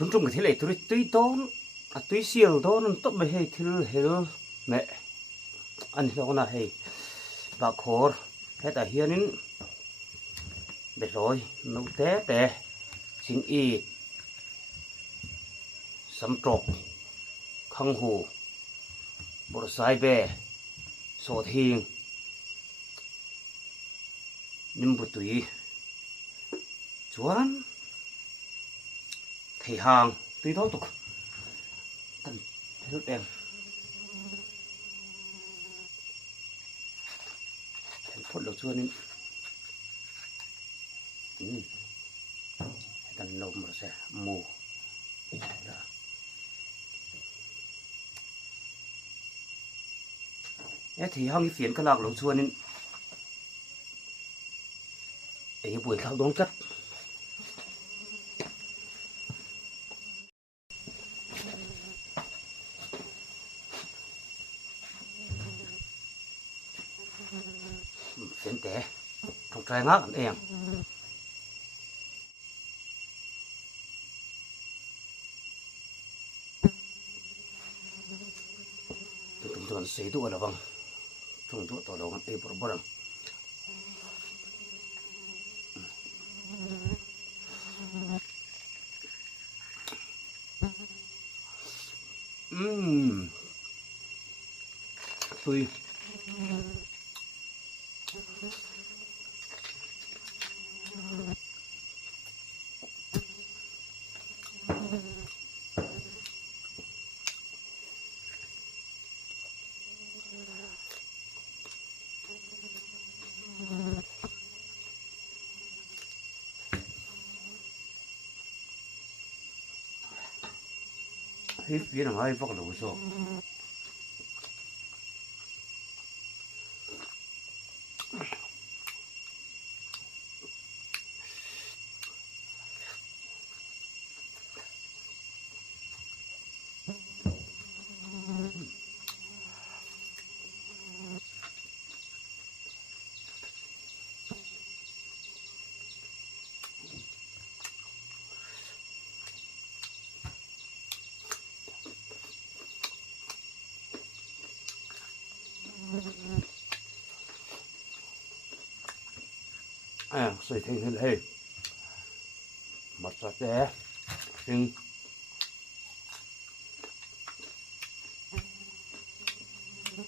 chúng trong cái thế này tôi tuy tốn tuy siêu đó nó tốt bởi hay thứ mẹ anh hiểu là hay và khổ hết ở hiền nín để rồi nấu té tè xin y sắm trộn khăng hồ bộ sai về sổ thiền nhưng bộ tùy chuan thì hàng tuy đó tục cần nước đen thành phốt đầu xuân cần nộp một xe mù đó. Thì hông cái phiến cái lạc đầu xuân nên ấy buổi khao đón chất phiến té trong trái ngát em chúng tôi sẽ tụ ở đâu vâng chúng tôi tổ đầu ăn bữa bữa tôi hít phía nào hay vóc đầu số sợi thành hình hề mặt sạch sẽ nhưng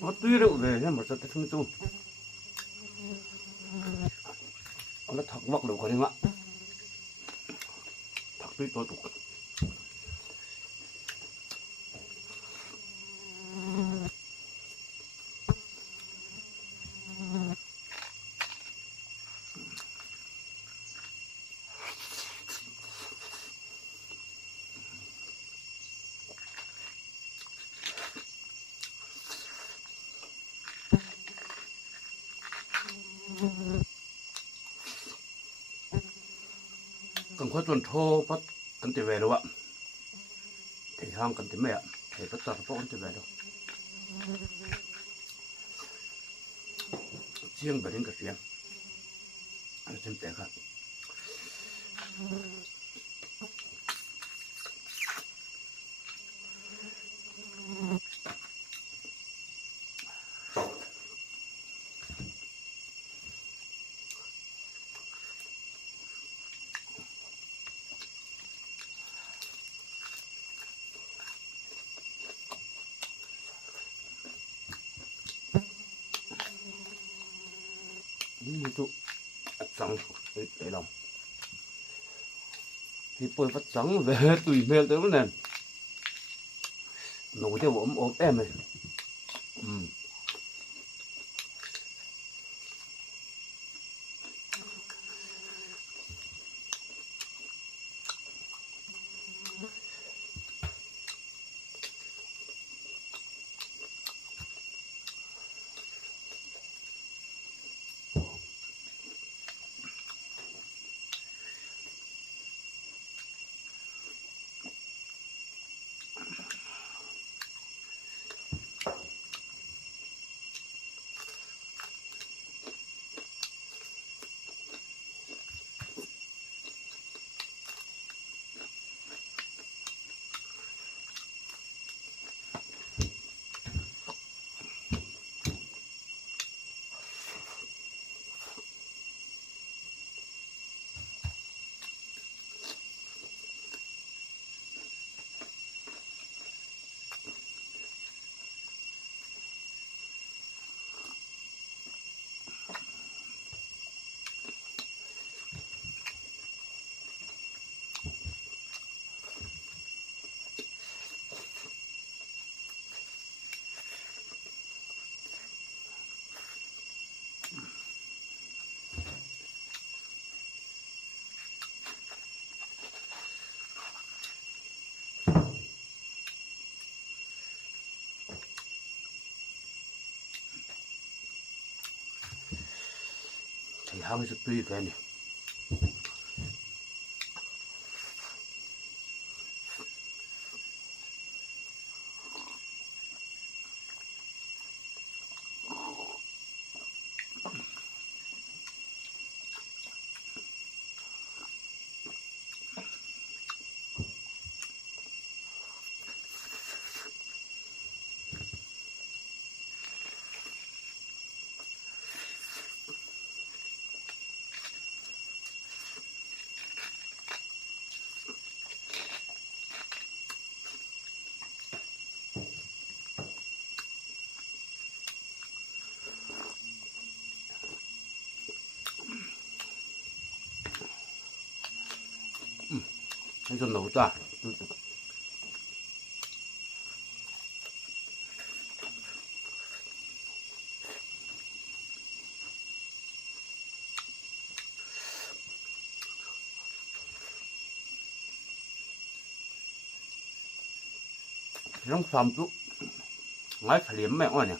nó tuy rượu về nhưng mà sạch không chung nó thật vóc đầu của anh ạ thật tuy tôi tục cần có tuần thô bắt cần tiền về đâu ạ thì ham cần tiền mẹ thì bắt toàn có cần tiền về đâu riêng về đến cả chuyện ăn thêm tiền khác itu trắng để lòng thì bôi vắt trắng về tùy mê tới vấn đề nấu theo ốm em này hàng tùy cái này 좀 넣자. 이런 삶도 많이 잘 연매 오냐.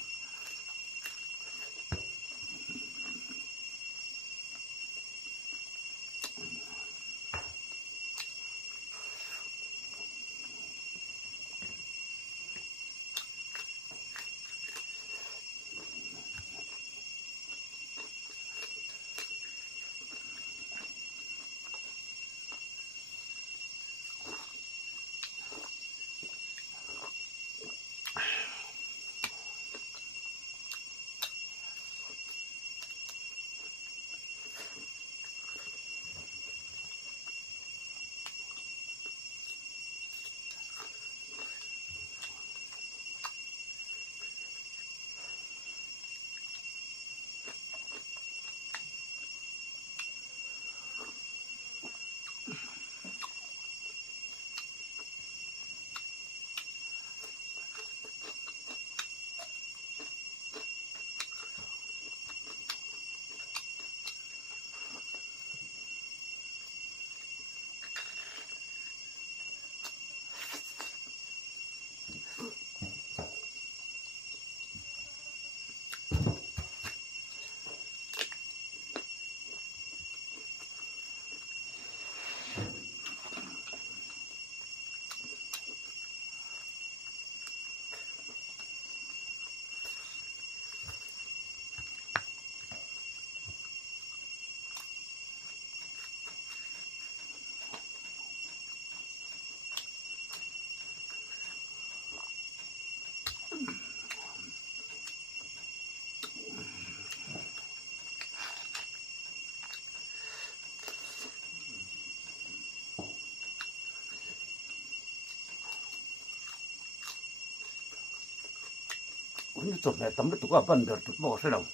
근데 좀 했던 것도 그 아빠는 별 먹었어요.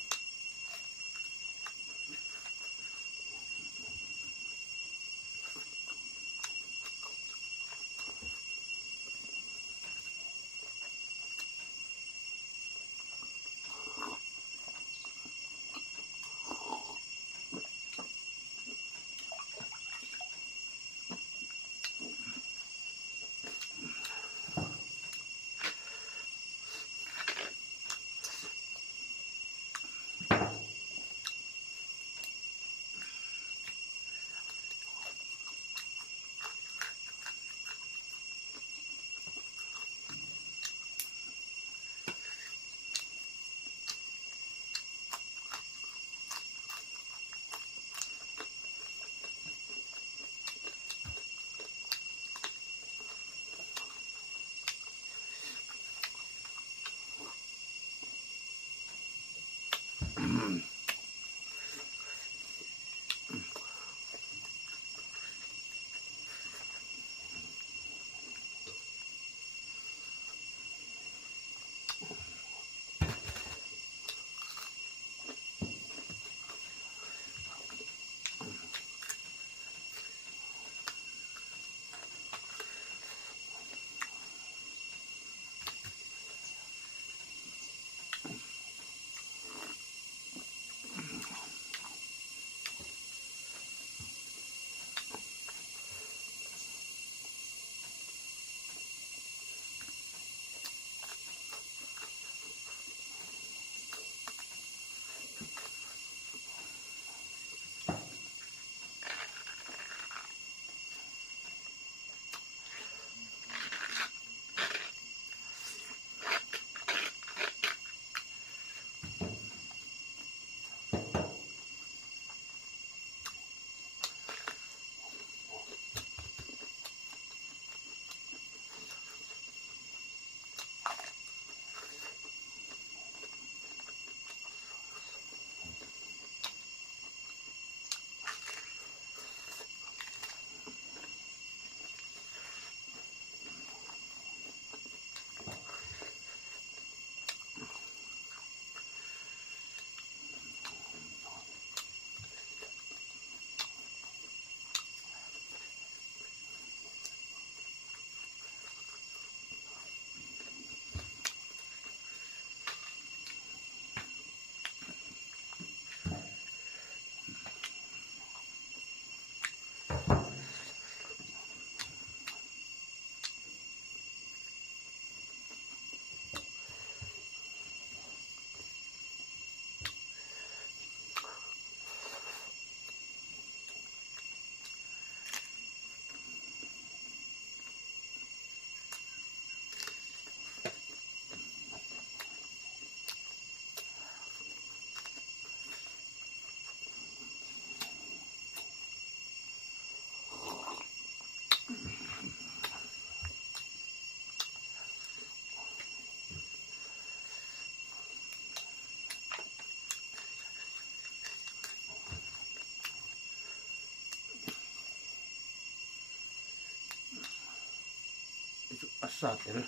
satel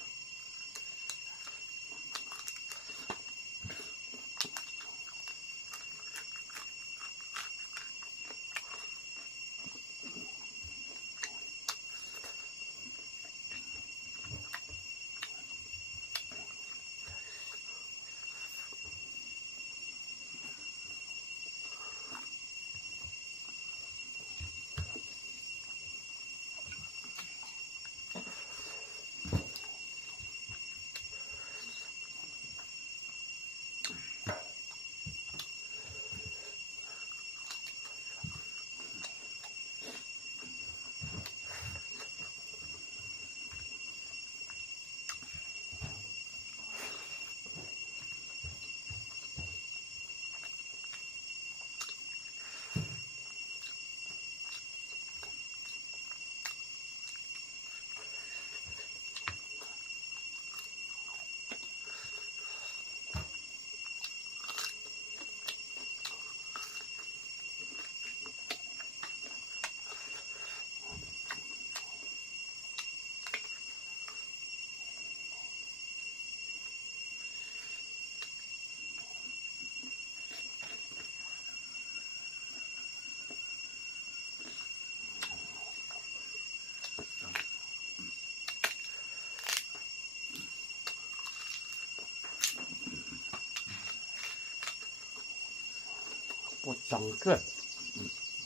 bột trắng cơ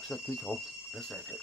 rất quý chỗ rất dễ thấy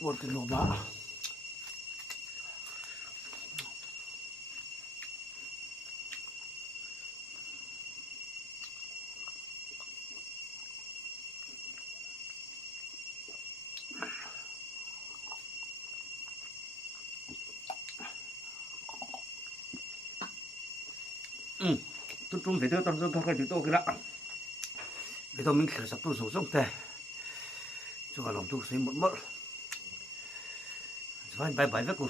bột cái lỗ bạ tôi trông thấy tôi tao dùng các cái tôi cái lạ bây giờ mình khởi sắp tôi dùng tè cho vào lòng tôi thấy một mỡ. Bye bye với cô.